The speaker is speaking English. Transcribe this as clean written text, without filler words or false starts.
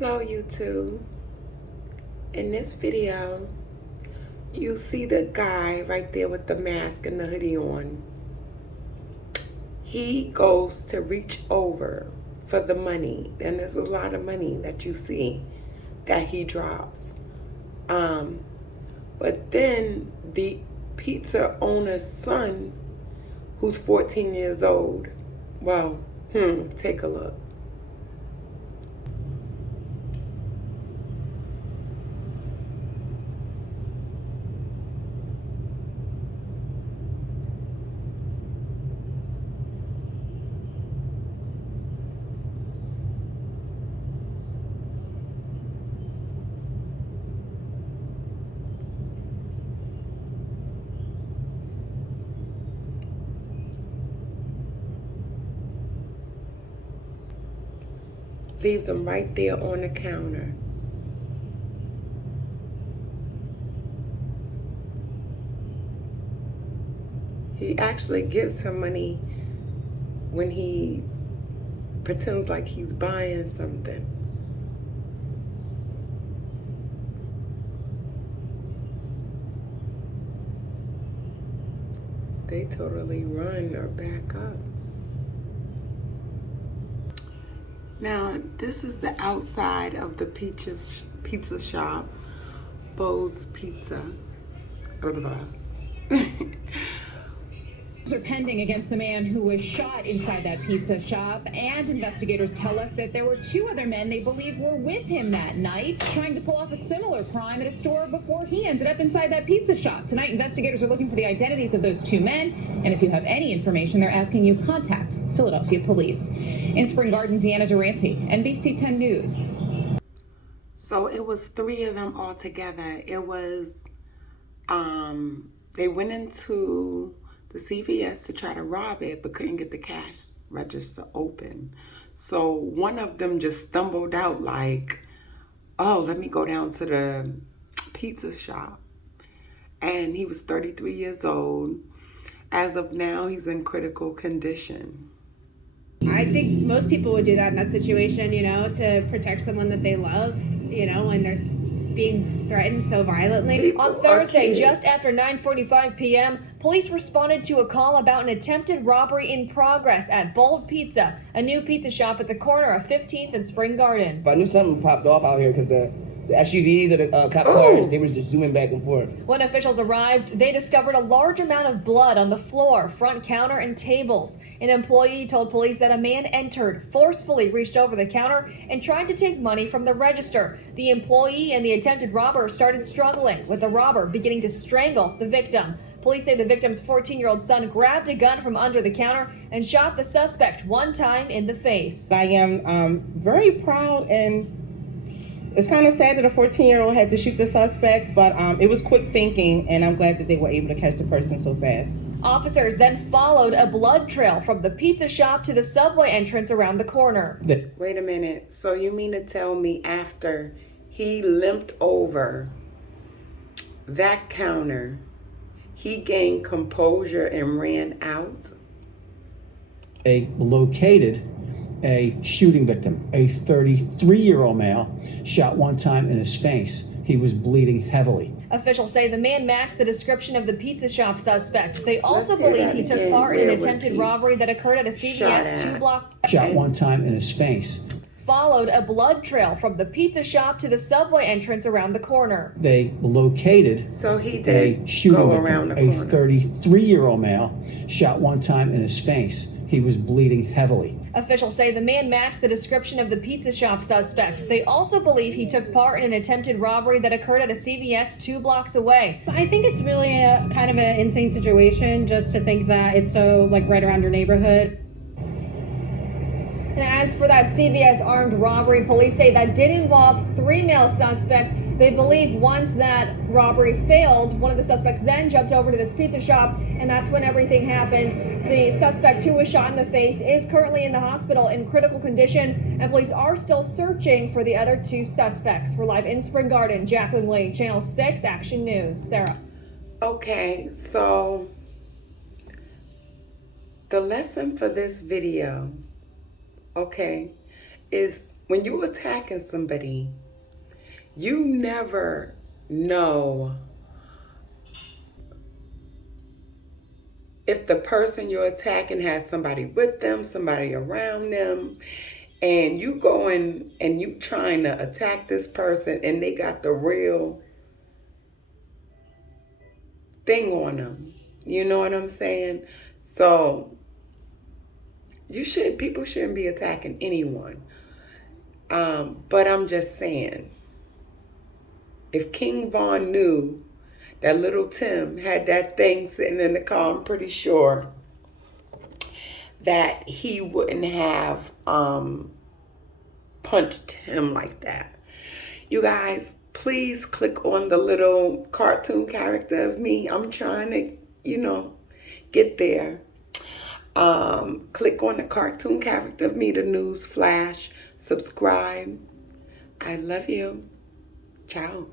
Hello YouTube. In this video, you see the guy right there with the mask and the hoodie on. He goes to reach over for the money, and there's a lot of money that you see that he drops. But then the pizza owner's son, who's 14 years old, well, take a look. Leaves him right there on the counter. He actually gives him money when he pretends like he's buying something. They totally run or back up. Now, this is the outside of the pizza shop, Bo's Pizza. Blah, blah, blah. Are pending against the man who was shot inside that pizza shop, and investigators tell us that there were two other men they believe were with him that night, trying to pull off a similar crime at a store before he ended up inside that pizza shop. Tonight, investigators are looking for the identities of those two men, and if you have any information, they're asking you contact Philadelphia Police. In Spring Garden, Deanna Durante, NBC 10 News. So it was three of them all together. It was, they went into the CVS to try to rob it, but couldn't get the cash register open. So one of them just stumbled out like, oh, let me go down to the pizza shop. And he was 33 years old. As of now, he's in critical condition. I think most people would do that in that situation, to protect someone that they love, when they're being threatened so violently. On Thursday, just after 9:45 p.m., police responded to a call about an attempted robbery in progress at Bold Pizza, a new pizza shop at the corner of 15th and Spring Garden. I knew something popped off out here because the SUVs or the cop cars, they were just zooming back and forth. When officials arrived, they discovered a large amount of blood on the floor, front counter, and tables. An employee told police that a man entered, forcefully reached over the counter, and tried to take money from the register. The employee and the attempted robber started struggling, with the robber beginning to strangle the victim. Police say the victim's 14-year-old son grabbed a gun from under the counter and shot the suspect one time in the face. I am very proud, and it's kind of sad that a 14-year-old had to shoot the suspect, but it was quick thinking, and I'm glad that they were able to catch the person so fast. Officers then followed a blood trail from the pizza shop to the subway entrance around the corner. Wait a minute. So you mean to tell me after he limped over that counter, he gained composure and ran out? Located a shooting victim, a 33-year-old male, shot one time in his face. He was bleeding heavily. Officials say the man matched the description of the pizza shop suspect. They also Let's hear believe that he took again. part in Where an was attempted he robbery that occurred at a shot CVS at? 2-block. Shot one time in his face. Followed a blood trail from the pizza shop to the subway entrance around the corner. They located So he a did shooting go victim, around the a corner. 33-year-old male, shot one time in his face. He was bleeding heavily. Officials say the man matched the description of the pizza shop suspect. They also believe he took part in an attempted robbery that occurred at a CVS 2 blocks away. I think it's really a kind of an insane situation just to think that it's so right around your neighborhood. And as for that CVS armed robbery, police say that did involve 3 male suspects. They believe once that robbery failed, one of the suspects then jumped over to this pizza shop, and that's when everything happened. The suspect who was shot in the face is currently in the hospital in critical condition, and police are still searching for the other 2 suspects. We're live in Spring Garden. Jacqueline Lee, Channel 6 Action News. Sarah. Okay, so the lesson for this video, okay, is when you're attacking somebody, you never know if the person you're attacking has somebody with them, somebody around them, and you going and you trying to attack this person and they got the real thing on them. You know what I'm saying? So people shouldn't be attacking anyone. But I'm just saying, if King Von knew that little Tim had that thing sitting in the car, I'm pretty sure that he wouldn't have punched him like that. You guys, please click on the little cartoon character of me. I'm trying to, get there. Click on the cartoon character of me, the news flash. Subscribe. I love you. Ciao.